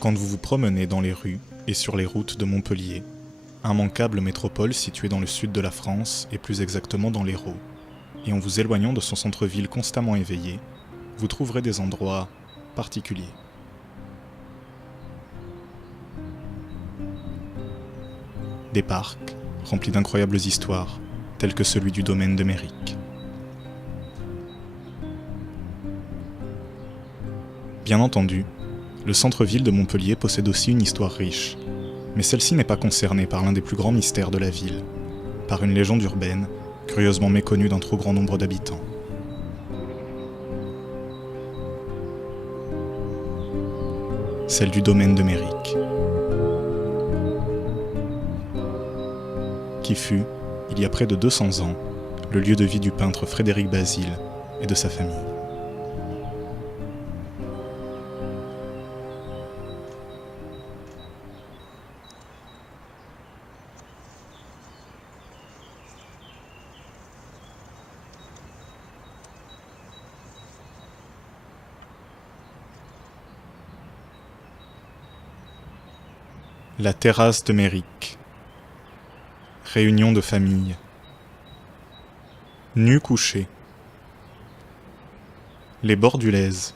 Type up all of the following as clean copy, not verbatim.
Quand vous vous promenez dans les rues et sur les routes de Montpellier, immanquable métropole située dans le sud de la France et plus exactement dans l'Hérault, et en vous éloignant de son centre-ville constamment éveillé, vous trouverez des endroits particuliers. Des parcs remplis d'incroyables histoires, tels que celui du domaine de Méric. Bien entendu, le centre-ville de Montpellier possède aussi une histoire riche, mais celle-ci n'est pas concernée par l'un des plus grands mystères de la ville, par une légende urbaine, curieusement méconnue d'un trop grand nombre d'habitants. Celle du domaine de Méric, qui fut, il y a près de 200 ans, le lieu de vie du peintre Frédéric Bazille et de sa famille. La terrasse de Méric. Réunion de famille. Nu couché. Les Bordulaises.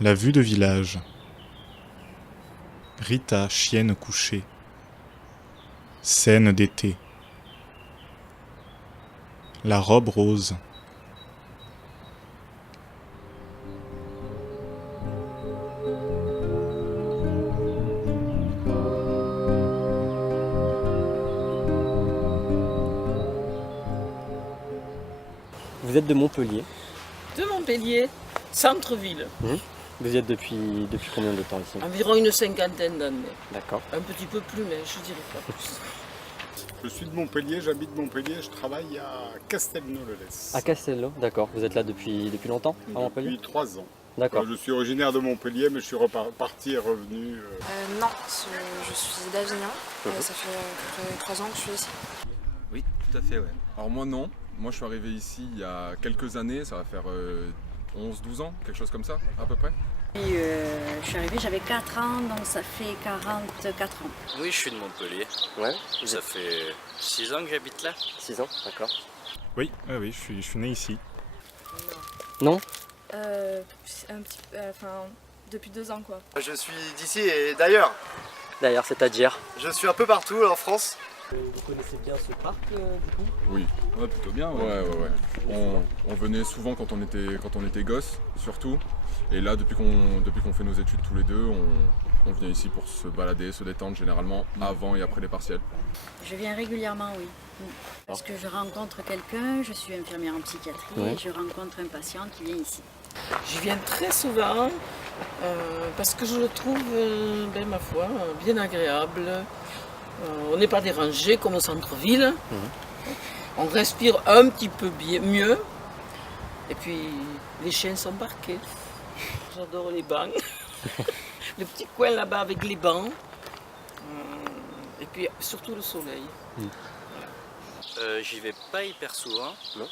La vue de village. Rita, chienne couchée. Scène d'été. La robe rose. Vous êtes de Montpellier. De Montpellier, centre-ville. Vous y êtes depuis combien de temps ici? Environ une cinquantaine d'années. D'accord. Un petit peu plus, mais je dirais pas plus. Je suis de Montpellier, j'habite Montpellier, je travaille à Castelnau-le-Lez. À Castello, d'accord. Vous êtes là depuis longtemps à Montpellier? Depuis 3 ans. D'accord. Je suis originaire de Montpellier, mais je suis reparti et revenu. Non, je suis d'Avignon. Ça fait à peu près 3 ans que je suis ici. Oui, tout à fait, ouais. Alors moi non, moi je suis arrivé ici il y a quelques années, ça va faire 11-12 ans, quelque chose comme ça, à peu près. Je suis arrivée, j'avais 4 ans, donc ça fait 44 ans. Oui, je suis de Montpellier. Ouais. Ça fait 6 ans que j'habite là. 6 ans, d'accord. Oui, je suis né ici. Non? Depuis 2 ans quoi. Je suis d'ici et d'ailleurs. D'ailleurs, c'est-à-dire? Je suis un peu partout en France. Vous connaissez bien ce parc du coup? Oui, ouais, plutôt bien. Ouais. On venait souvent quand on était gosse, surtout. Et là, depuis qu'on fait nos études tous les deux, on vient ici pour se balader, se détendre généralement avant et après les partiels. Je viens régulièrement, oui. Parce que je rencontre quelqu'un, je suis infirmière en psychiatrie, Ouais. et je rencontre un patient qui vient ici. J'y viens très souvent parce que je le trouve, ma foi, bien agréable. On n'est pas dérangé comme au centre-ville. On respire un petit peu mieux. Et puis, les chiens sont parqués. J'adore les bancs. Le petit coin là-bas avec les bancs. Et puis, surtout le soleil. J'y vais pas hyper souvent. Non.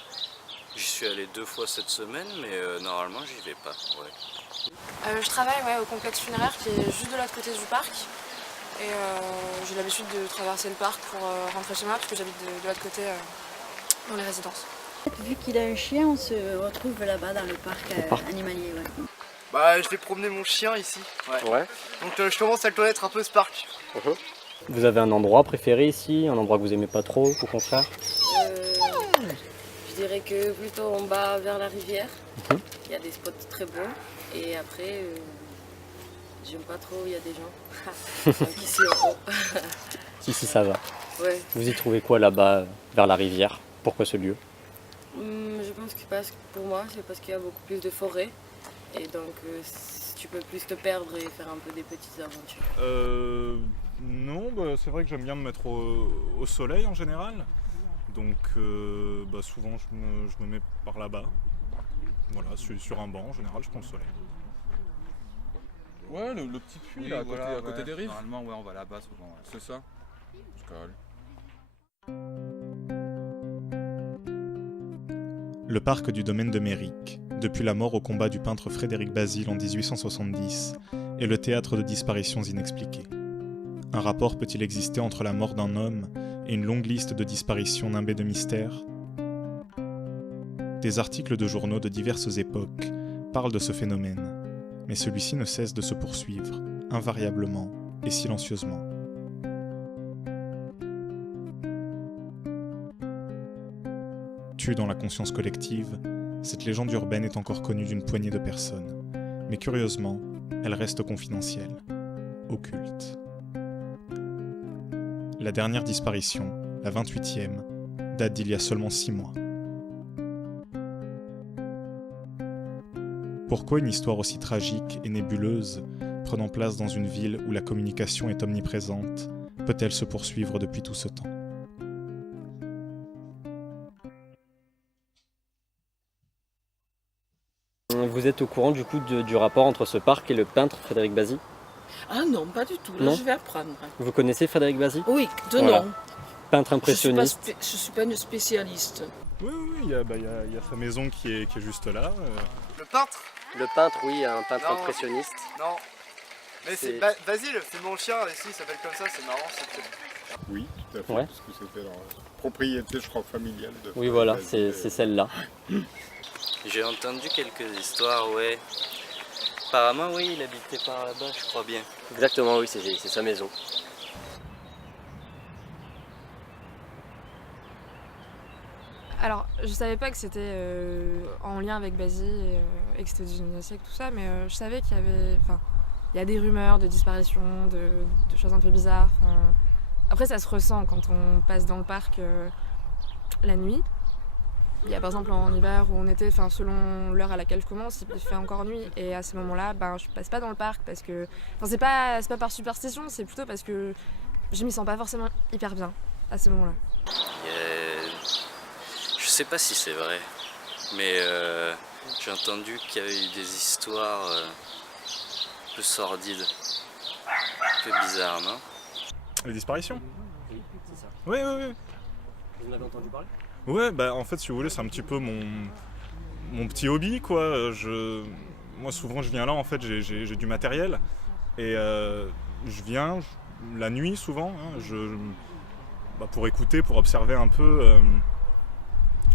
J'y suis allé 2 fois cette semaine, mais normalement j'y vais pas. Ouais. Je travaille au complexe funéraire qui est juste de l'autre côté du parc. Et j'ai l'habitude de traverser le parc pour rentrer chez moi parce que j'habite de l'autre côté dans les résidences. Vu qu'il a un chien, on se retrouve là-bas dans le parc animalier. Ouais. Bah, je vais promener mon chien ici. Ouais. Donc je commence à le connaître un peu ce parc. Vous avez un endroit préféré ici? Un endroit que vous aimez pas trop, au contraire? Je dirais que plutôt en bas vers la rivière. Il y a des spots très beaux. Et après, j'aime pas trop, il y a des gens. Donc ici en haut. Si, ça va. Ouais. Vous y trouvez quoi là-bas, vers la rivière? Pourquoi ce lieu? Je pense que pour moi, c'est parce qu'il y a beaucoup plus de forêts. Et donc, tu peux plus te perdre et faire un peu des petites aventures. Non, c'est vrai que j'aime bien me mettre au soleil en général. Donc souvent je me mets par là-bas. Voilà, sur un banc en général, je prends le soleil. Ouais, le petit puits là, à côté des rives. Normalement, on va là-bas souvent. Ouais. C'est ça. Je colle. Le parc du domaine de Méric, depuis la mort au combat du peintre Frédéric Bazille en 1870, est le théâtre de disparitions inexpliquées. Un rapport peut-il exister entre la mort d'un homme et une longue liste de disparitions nimbées de mystères ? Des articles de journaux de diverses époques parlent de ce phénomène, mais celui-ci ne cesse de se poursuivre, invariablement et silencieusement. Tue dans la conscience collective, cette légende urbaine est encore connue d'une poignée de personnes, mais curieusement, elle reste confidentielle, occulte. La dernière disparition, la 28e, date d'il y a seulement 6 mois. Pourquoi une histoire aussi tragique et nébuleuse, prenant place dans une ville où la communication est omniprésente, peut-elle se poursuivre depuis tout ce temps ? Vous êtes au courant du coup du rapport entre ce parc et le peintre Frédéric Bazy? Ah non, pas du tout. Là, Non. je vais apprendre. Vous connaissez Frédéric Bazy? Oui, de Voilà. nom. Peintre Je impressionniste. ne suis pas une spécialiste. Oui, il y a sa maison qui est juste là. Le peintre? Le peintre, oui, un peintre Non. impressionniste. Non. Mais C'est- c'est Basile, c'est mon chien ici, il s'appelle comme ça, c'est marrant. Oui, tout à fait, Ouais. parce que c'était dans la propriété, je crois, familiale de Oui, voilà, Basile. c'est celle-là. J'ai entendu quelques histoires, ouais. Apparemment, oui, il habitait par là-bas, je crois bien. Exactement, oui, c'est sa maison. Alors, je savais pas que c'était en lien avec Bazy et que c'était du 19e siècle, tout ça, mais je savais qu'il y avait. Enfin, il y a des rumeurs de disparition, de choses un peu bizarres. Après, ça se ressent quand on passe dans le parc la nuit. Il y a par exemple en hiver ou en été, selon l'heure à laquelle je commence, il fait encore nuit. Et à ce moment-là, je passe pas dans le parc parce que. C'est pas par superstition, c'est plutôt parce que je m'y sens pas forcément hyper bien à ce moment-là. Je sais pas si c'est vrai, mais j'ai entendu qu'il y avait eu des histoires un peu sordides, un peu bizarres, non? Les disparitions ? Oui, c'est ça. Oui. Vous en avez entendu parler? Ouais, en fait, si vous voulez, c'est un petit peu mon petit hobby, quoi. Moi, souvent, je viens là, en fait, j'ai du matériel. Et je viens la nuit, souvent, pour écouter, pour observer un peu.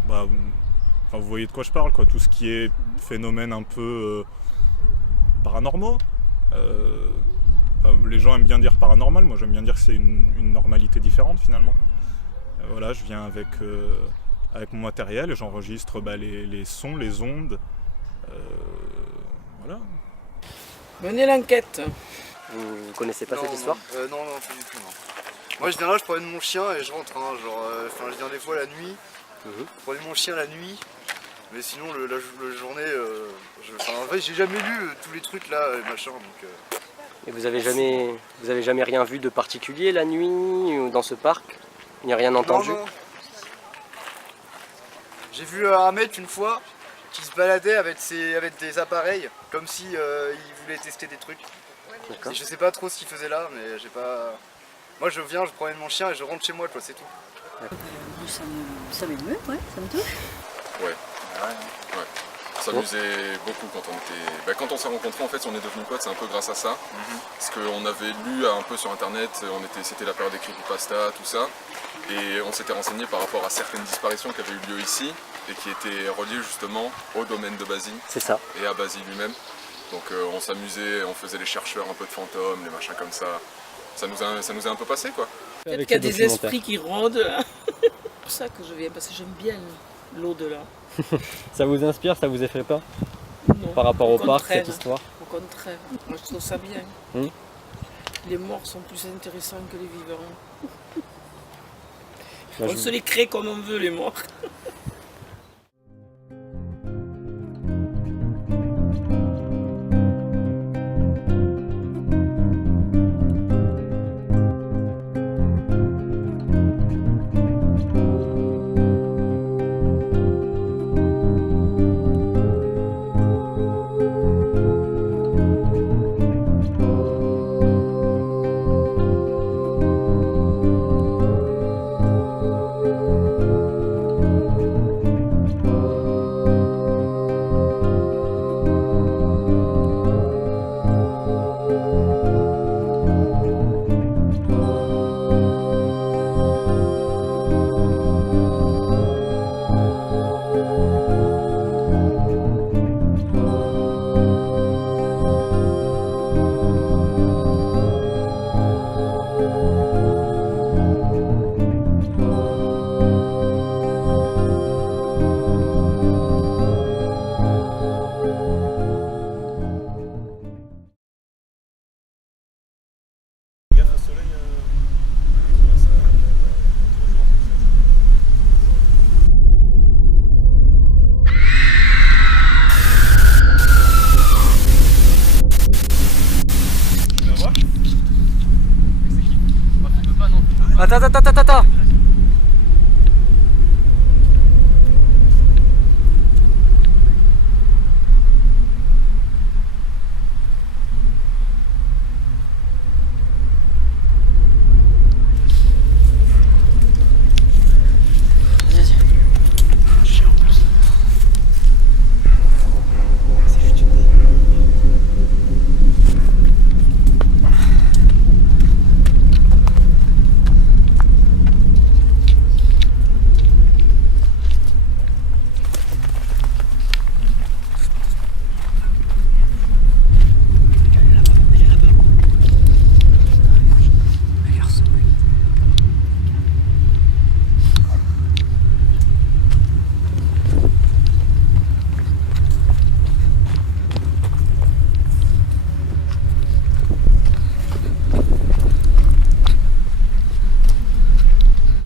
Vous voyez de quoi je parle, quoi. Tout ce qui est phénomène un peu paranormaux. Les gens aiment bien dire paranormal, moi j'aime bien dire que c'est une normalité différente finalement. Voilà, je viens avec mon matériel et j'enregistre les sons, les ondes. Voilà. Menez l'enquête. Vous connaissez pas Non, cette non, histoire? non, pas du tout. Non. Moi je viens là, je promène mon chien et je rentre. Je viens des fois la nuit. Je promène mon chien la nuit. Mais sinon, la journée, en fait, j'ai jamais lu tous les trucs là, les machins. Donc, Et vous avez jamais rien vu de particulier la nuit ou dans ce parc? Il n'y a rien entendu? Non. J'ai vu un mec une fois qui se baladait avec des appareils, comme si il voulait tester des trucs. D'accord. Et je sais pas trop ce qu'il faisait là, mais j'ai pas. Moi je viens, je promène mon chien et je rentre chez moi, quoi, c'est tout. Ça m'émeut, ouais, ça me touche. Ouais. On s'amusait beaucoup quand on s'est rencontrés, en fait, on est devenus potes, c'est un peu grâce à ça. Parce qu'on avait lu un peu sur internet, c'était la période des creepypasta, tout ça. Et on s'était renseigné par rapport à certaines disparitions qui avaient eu lieu ici et qui étaient reliées justement au domaine de Bazy. C'est ça. Et à Bazy lui-même. Donc on s'amusait, on faisait les chercheurs un peu de fantômes, les machins comme ça. Ça nous a un peu passé, quoi. Peut-être qu'il y a des esprits qui rôdent. C'est pour ça que je viens, parce que j'aime bien l'au-delà. Ça vous inspire, ça vous effraie pas? Non, Par rapport au parc, contraire. cette histoire? Au contraire, moi je trouve ça bien. Les morts sont plus intéressants que les vivants. On se les crée comme on veut, les morts. Attends.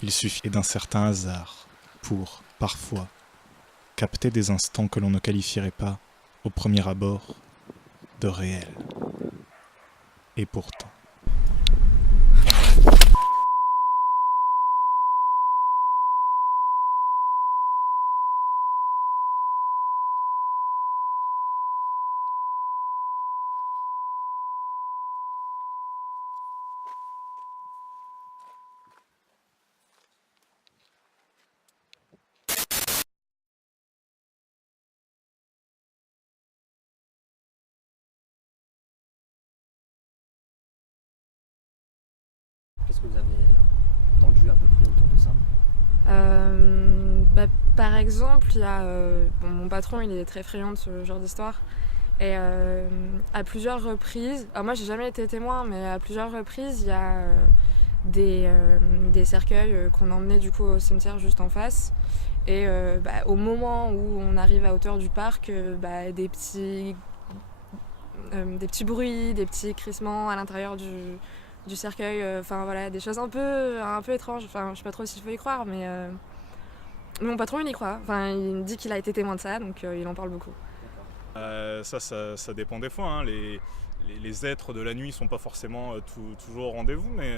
Il suffit d'un certain hasard pour, parfois, capter des instants que l'on ne qualifierait pas, au premier abord, de réels. Et pourtant. Qu'est-ce que vous avez entendu à peu près autour de ça? Par exemple, il y a, mon patron, il est très friand de ce genre d'histoire. Et à plusieurs reprises, alors moi j'ai jamais été témoin, mais à plusieurs reprises, il y a des cercueils qu'on emmenait du coup au cimetière juste en face. Et au moment où on arrive à hauteur du parc, des petits bruits, des petits crissements à l'intérieur du cercueil, enfin voilà, des choses un peu étranges. Enfin, je sais pas trop s'il faut y croire, mais mon patron il y croit. Enfin, il me dit qu'il a été témoin de ça, donc il en parle beaucoup. Ça dépend des fois. Hein. Les êtres de la nuit sont pas forcément toujours au rendez-vous, mais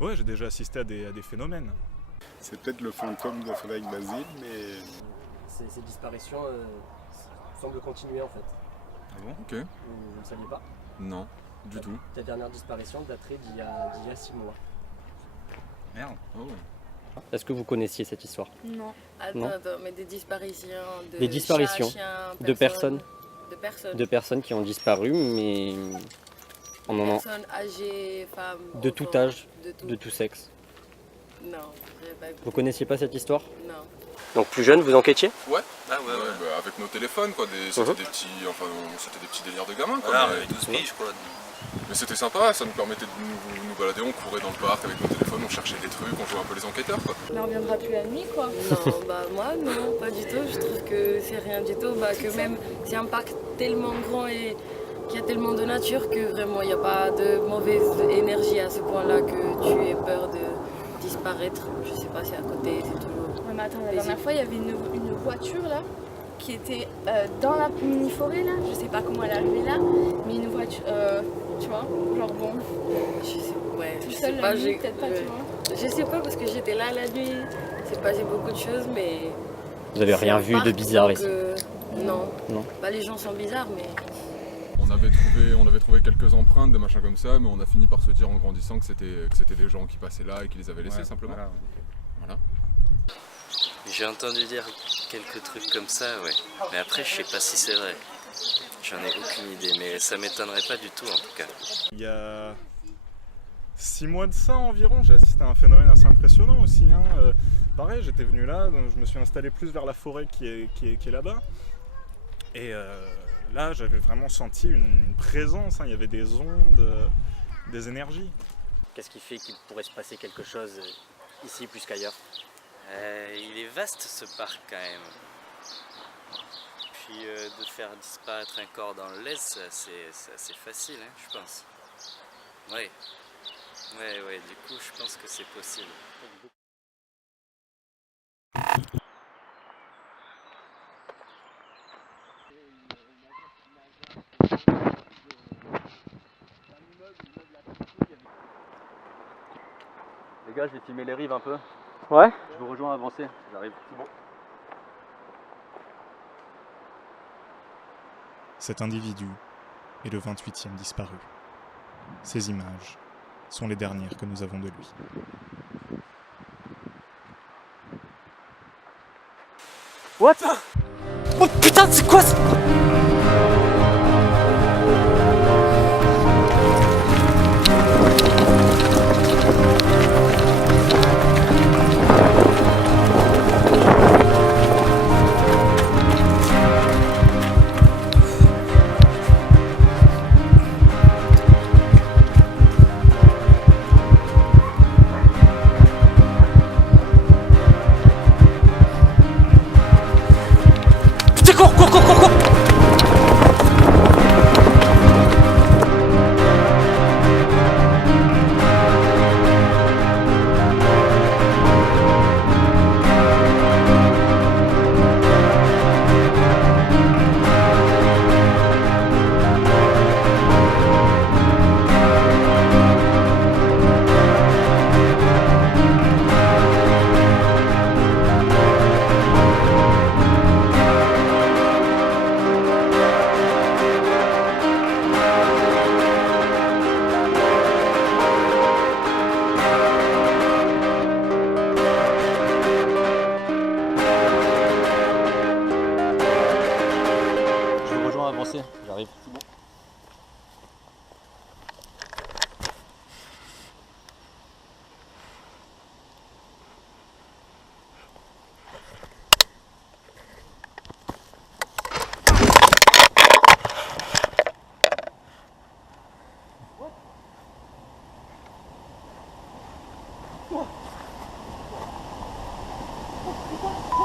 ouais, j'ai déjà assisté à des phénomènes. C'est peut-être le fantôme de Frédéric Basile, mais... Ces disparitions semblent continuer en fait. Ah bon? Ok. Vous ne le saviez pas? Non, du tout. Ta dernière disparition daterait d'il y a 6 mois. Merde. Oh. Est-ce que vous connaissiez cette histoire? Non. Non. Attends, mais des disparitions de Des disparitions chiens, de personnes. De personnes qui ont disparu, mais on en a personnes âgées, femmes, de enfants, tout âge, de de tout sexe. Non, j'avais pas écouté. Vous connaissiez pas cette histoire? Non. Donc plus jeune, vous enquêtiez? Ouais. Avec nos téléphones, quoi. C'était des petits délires de gamins, quoi. On avait 12 piges, je crois. Mais c'était sympa, ça nous permettait de nous balader, on courait dans le parc avec nos téléphones, on cherchait des trucs, on jouait un peu les enquêteurs, quoi. Mais on reviendra plus la nuit, quoi. Non, moi, non, pas du tout. Je trouve que c'est rien du tout. Que même, c'est un parc tellement grand et qu'il y a tellement de nature que vraiment, il n'y a pas de mauvaise énergie à ce point-là que tu aies peur de disparaître. Je sais pas si à côté, c'est toujours... Ouais, mais attends, la dernière fois, il y avait une voiture, là, qui était dans la mini-forêt, là. Je sais pas comment elle est arrivée là, mais une voiture, tu vois, genre bon... Je Tout sais seul pas, la nuit, peut-être pas, tu vois. Je sais pas parce que j'étais là la nuit, c'est passé beaucoup de choses, mais... Vous avez rien vu de bizarre ici? Non. Non. Les gens sont bizarres, mais... On avait trouvé quelques empreintes, des machins comme ça, mais on a fini par se dire en grandissant que c'était des gens qui passaient là et qui les avaient laissés simplement. Voilà. J'ai entendu dire quelques trucs comme ça, ouais. Mais après, je sais pas si c'est vrai. J'en ai aucune idée, mais ça m'étonnerait pas du tout en tout cas. Il y a 6 mois de ça environ, j'ai assisté à un phénomène assez impressionnant aussi. Hein. Pareil, j'étais venu là, donc je me suis installé plus vers la forêt qui est là-bas. Et là, j'avais vraiment senti une présence, hein. Il y avait des ondes, des énergies. Qu'est-ce qui fait qu'il pourrait se passer quelque chose ici plus qu'ailleurs? Il est vaste ce parc quand même. Puis de faire disparaître un corps dans le laisse, c'est assez facile, hein, je pense. Ouais, du coup je pense que c'est possible. Les gars, je vais filmer les rives un peu. Ouais. Je vous rejoins, avancez, j'arrive. Bon. Cet individu est le 28e disparu. Ces images sont les dernières que nous avons de lui. What? Oh putain, c'est quoi ça? Cours! J'arrive. Bon. Oh putain!